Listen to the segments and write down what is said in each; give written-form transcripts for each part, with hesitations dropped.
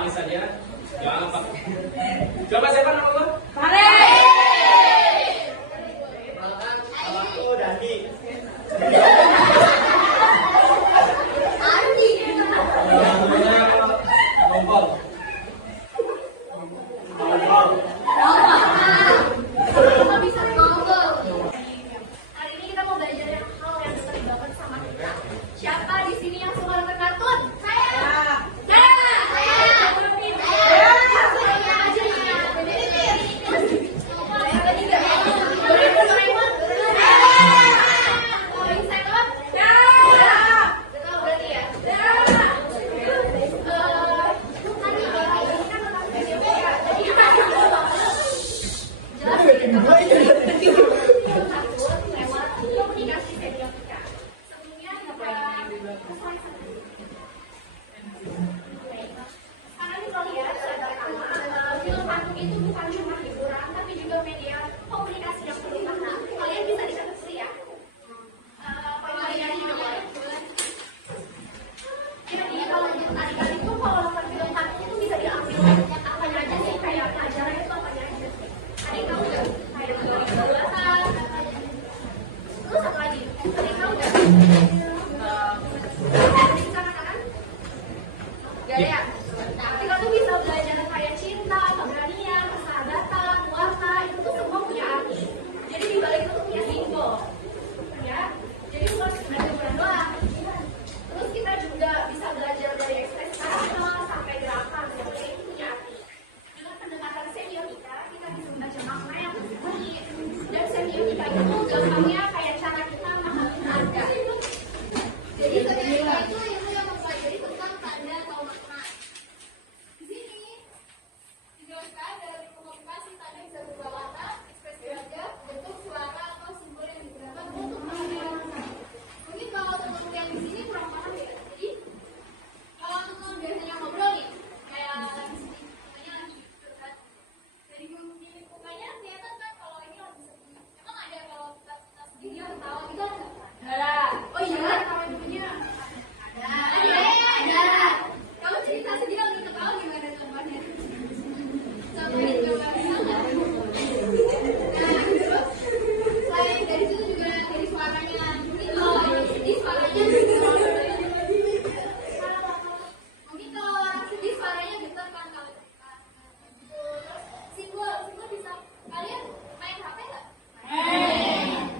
pakai saja. Jangan pakai. Coba siapa nama lo? Pare. Nama aku Dandi. Andi. Namanya Ngompol. Ngompol. Kenapa bisa ngobrol? Hari ini kita mau belajar hal yang sering banget sama kita. Siapa di sini yang suka nonton kartun? Saya. Itu bukan cuma hiburan, tapi juga media komunikasi yang sederhana. Kalian bisa dikasih ya. Jadi kalau adik-adik tuh kalau nonton film kartun itu bisa diambil apa aja sih, kayak pelajaran itu apa aja sih. Adik tahu nggak? Kayak kebebasan. Terus satu lagi, adik tahu nggak? Di sana kan? Gak ada ya? Tapi kamu bisa belajar kayak cinta, keberanian, persahabatan, warna, itu tuh semua punya arti. Jadi di balik itu tuh punya simbol. Ya, jadi bukan sekedar hiburan doang. Terus kita juga bisa belajar dari ekspresi karakter sampai gerakan, jadi itu punya arti. Dengan pendekatan semiotika, kita bisa membaca makna yang bersembunyi. Dan semiotika itu gampangnya kayak cara kita memahami harga. Jadi semiotika itu ilmu yang mempelajari tentang tanda atau makna. Di sini dijelaskan dalam komunikasi tanda bisa berupa warna, ekspresi wajah, bentuk, suara, atau simbol yang digunakan untuk menyampaikan makna. Mungkin kalau teman-teman yang di sini kurang paham ya. Jadi kalau teman biasanya ngobrol nih, kayak di sini, namanya lagi gitu kan. Dari lingkungannya kelihatan kan kalau ini lagi sedih. Emang ada kalau kita sedih dia ketawa gitu ada? Ada. Oh iya, kalau dulunya ada. Kamu cerita sedih kalau ketawa gimana contohnya? Contohin coba bisa nggak? Nah, terus selain dari situ juga dari suaranya. Mungkin kalau orang sedih suaranya mungkin kalau orang sedih suaranya getar kan kalau cerita. Terus simbol bisa. Kalian main HP nggak?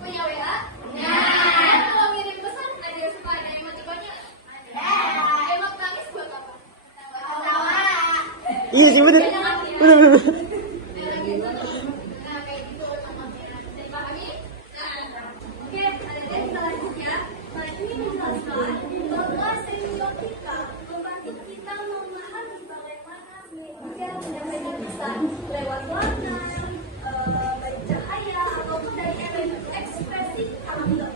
Punya WA? Kalau ngirim pesan ada suka ada emoticonnya? Emot nangis buat apa? Ketawa. Iya sih bener. Nah, kayak gitu contohnya. Bisa dipahami? Nah, oke, ada kita lanjut ya. Nah, ini menjelaskan bahwa semiotika membantu kita memahami bagaimana media menyampaikan pesan lewat warna, baik cahaya ataupun dari elemen ekspresi tampil.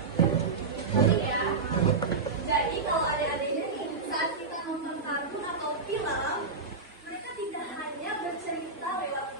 Jadi ya, jadi kalau adik-adiknya nih saat kita nonton kartun atau film, mereka tidak hanya bercerita lewat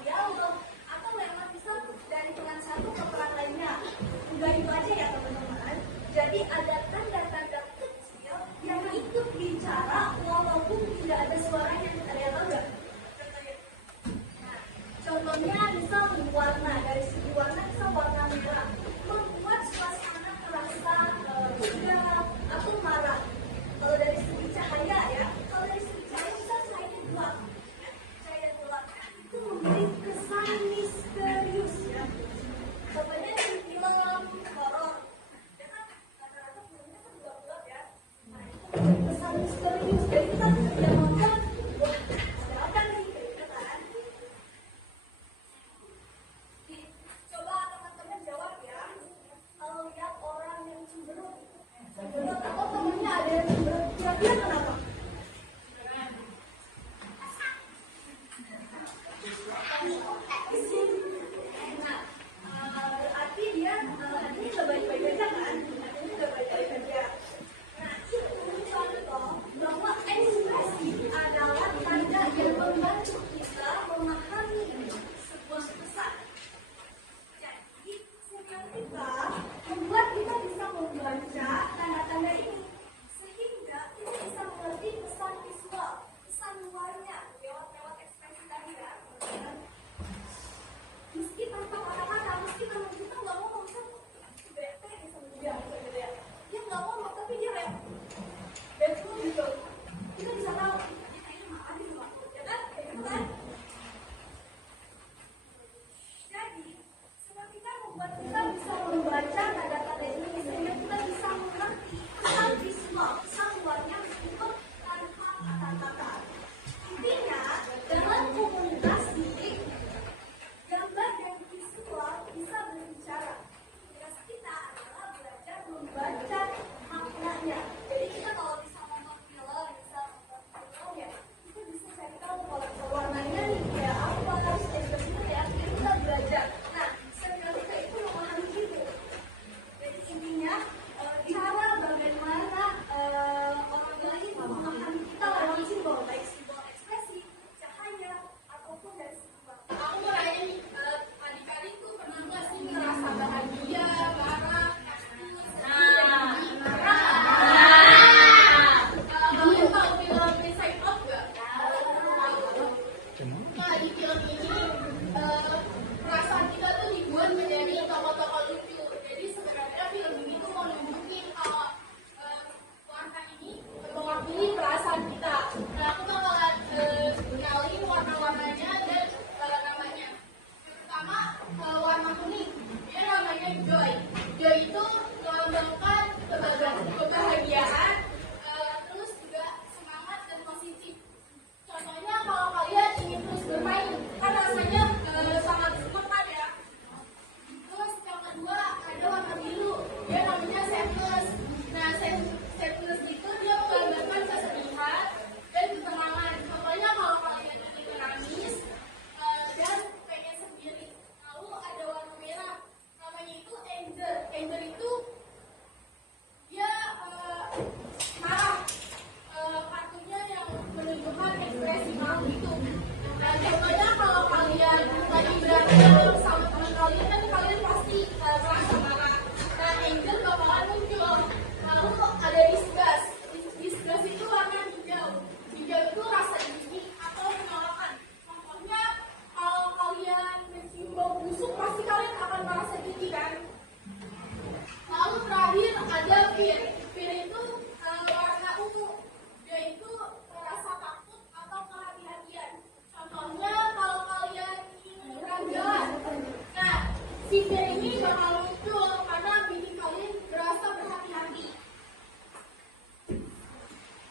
sisir ini bakal muncul karena bikin kalian berasa berhati-hati.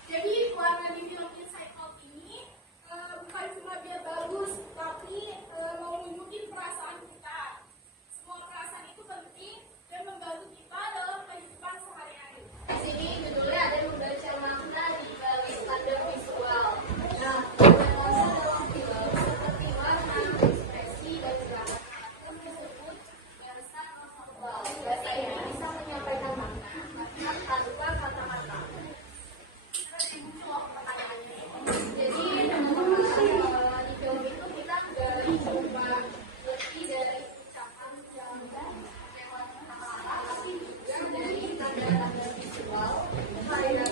Jadi warna di film Inside Out ini bukan cuma biar bagus, tapi mau nunjukin perasaan kita. Semua perasaan itu penting dan membantu kita dalam kehidupan sehari-hari. Di sini judulnya ada membaca makna di balik standar visual. Nah, dalam film seperti warna, ekspresi, dan gerakan tersebut bahasa nonverbal. Bahasa ini bisa menyampaikan makna tanpa kata-kata. Jadi di film itu kita udah coba lebih dari ucapan lewat kata-kata, tapi juga dari tanda-tanda visual, kayak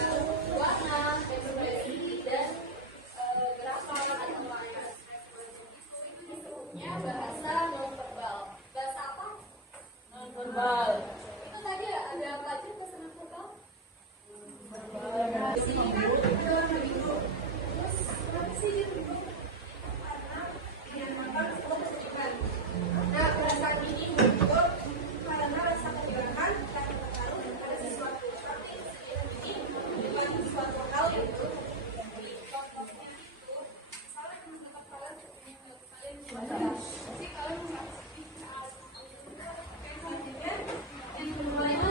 warna, ekspresi, dan gerakan atau layar. Itu disebutnya bahasa nonverbal. Bahasa apa? Nonverbal. Itu tadi ada apa aja bahasa nonverbal? Nah, perasaan ini muncul karena rasa kegerahan, rasa terharu, pada sesuatu. Seperti ini dengan sesuatu hal itu. Jadi contohnya itu, misalnya teman-teman kalian jadi kalian mengakui saat selanjutnya yang kedua itu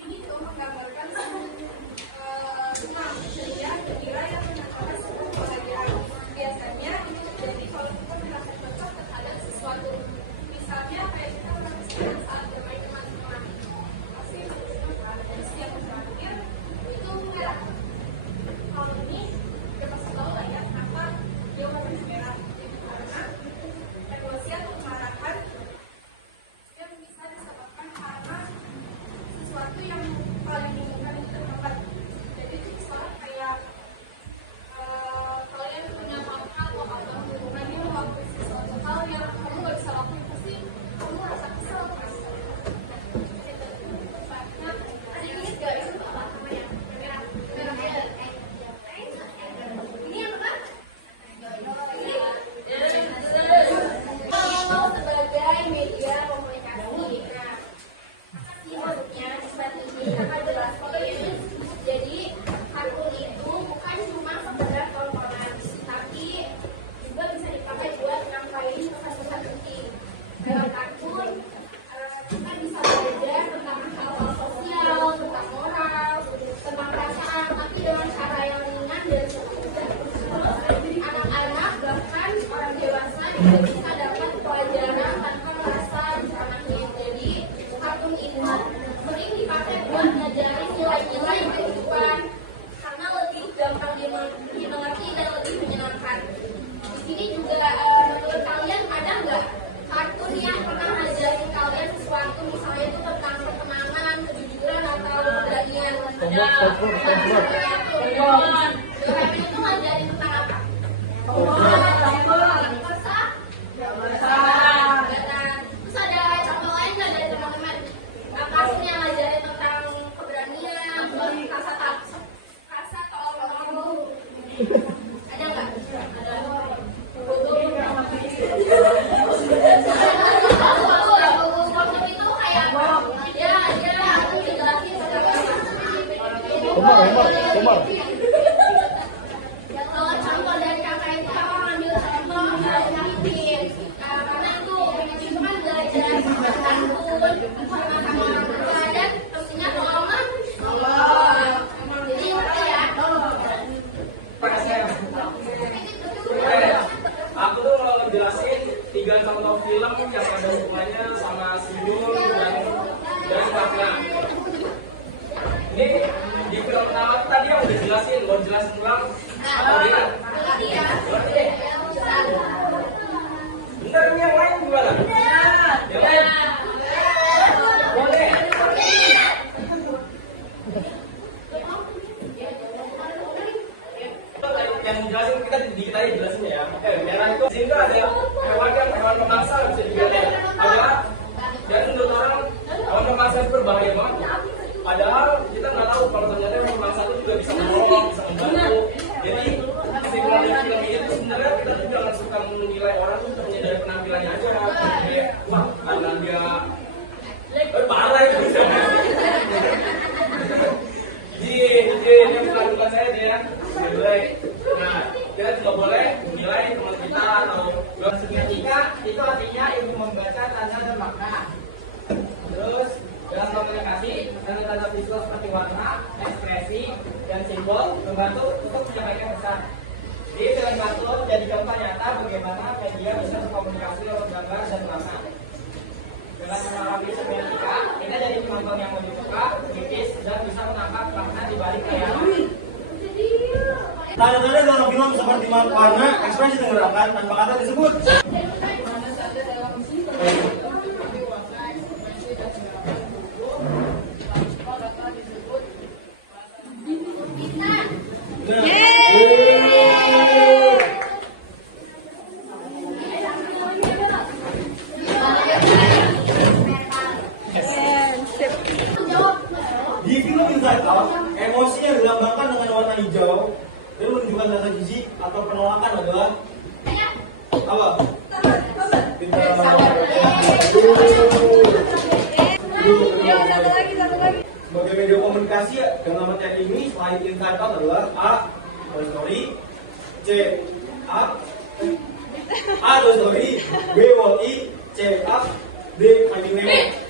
ini itu menggambarkan rumah ceria gembira yang menandakan sebuah kebahagiaan. Biasanya itu terjadi kalau kita merasa cocok terhadap sesuatu. Misalnya kayak kita merasa senang saat bermain dengan teman. Pasti dan setiap terakhir itu merah. Kalau ini kita pasti tahu lah ya kenapa dia warna merah. Itu karena emosi atau kemarahan yang bisa disebabkan karena sesuatu yang paling diinginkan itu terdapat. Jadi itu misalnya kayak kalian punya hal atau hubungan itu melakukan sesuatu hal yang kamu gak bisa lakukan, pasti kamu merasa kesal. Nah, ada ini gak itu apa namanya? Merah. Ini apa? Kalau sebagai media komunikasi, nah maksudnya strategi akan jelaskan. Jadi kartun itu bukan cuma sekedar tontonan, tapi juga bisa dipakai buat nyampein pesan-pesan penting. Dalam kartun kita bisa belajar tentang hal-hal sosial, tentang moral, tentang perasaan, tapi dengan cara yang ringan dan mudah. Anak-anak bahkan orang dewasa juga bisa dapat pelajaran tanpa merasa disamain. Jadi kartun ini sering dipakai buat ngajarin nilai-nilai kehidupan karena lebih gampang dimengerti dan lebih menyenangkan. Di sini juga menurut kalian ada nggak kartun yang pernah ngajarin kalian sesuatu, misalnya itu tentang ketenangan, kejujuran atau keberanian? Doraemon itu ngajarin tentang apa? Terus ada contoh lain nggak dari teman-teman? Kartun yang ngajarin tentang keberanian, rasa tolong-menolong. Ada nggak? Ada. Kartun itu kayak dia aku dijelasin contoh dari kakak itu kakak ngambil contoh nyakitin. Karena itu kan belajar santun sama orang tua dan tentunya tolongan. Jadi ngerti ya. Aku tuh mau ngejelasin 3 contoh film yang ada hubungannya sama Sidul dan makna. Ini di film pertama tuh tadi yang udah jelasin, mau jelasin ulang. Ngerti ya. Bentar, ini yang lain gimana? Yang lain? Boleh. Yang jelasin kita dikit aja jelasin ya. Merah itu sehingga ada hewan pemangsa bisa dilihat. Ada dan menurut orang hewan pemangsa itu berbahaya banget. Padahal kita nggak tahu kalau ternyata hewan pemangsa itu juga bisa menolong, bisa membantu. Jadi kesimpulan dari film ini tuh sebenarnya kita tuh jangan suka menilai orang tuh hanya dari penampilannya aja. Kayak wah karena dia parah itu. Ini bukan saya dia. Baik. Nah, kita juga boleh menilai teman kita atau Seketika itu artinya ilmu membaca tanda dan makna. Terus dalam komunikasi, tanda-tanda visual seperti warna, ekspresi, dan simbol membantu untuk menyampaikan pesan. Jadi film kartun jadi contoh nyata bagaimana media bisa berkomunikasi lewat gambar dan warna. Dengan memahami semiotika, kita jadi penonton yang lebih peka, kritis, dan bisa menangkap makna di balik layar. Tanda-tanda dalam film seperti warna, ekspresi dan gerakan tanpa kata disebut. Di film Inside Out, emosi yang dilambangkan dengan warna hijau dan menunjukkan rasa jijik atau penolakan adalah apa? Sebagai media komunikasi yang amat yakini selain Inside Out adalah A. Toy Story, C. A. Toy Story, B. Wall-E, C. A. D. Finding Nemo.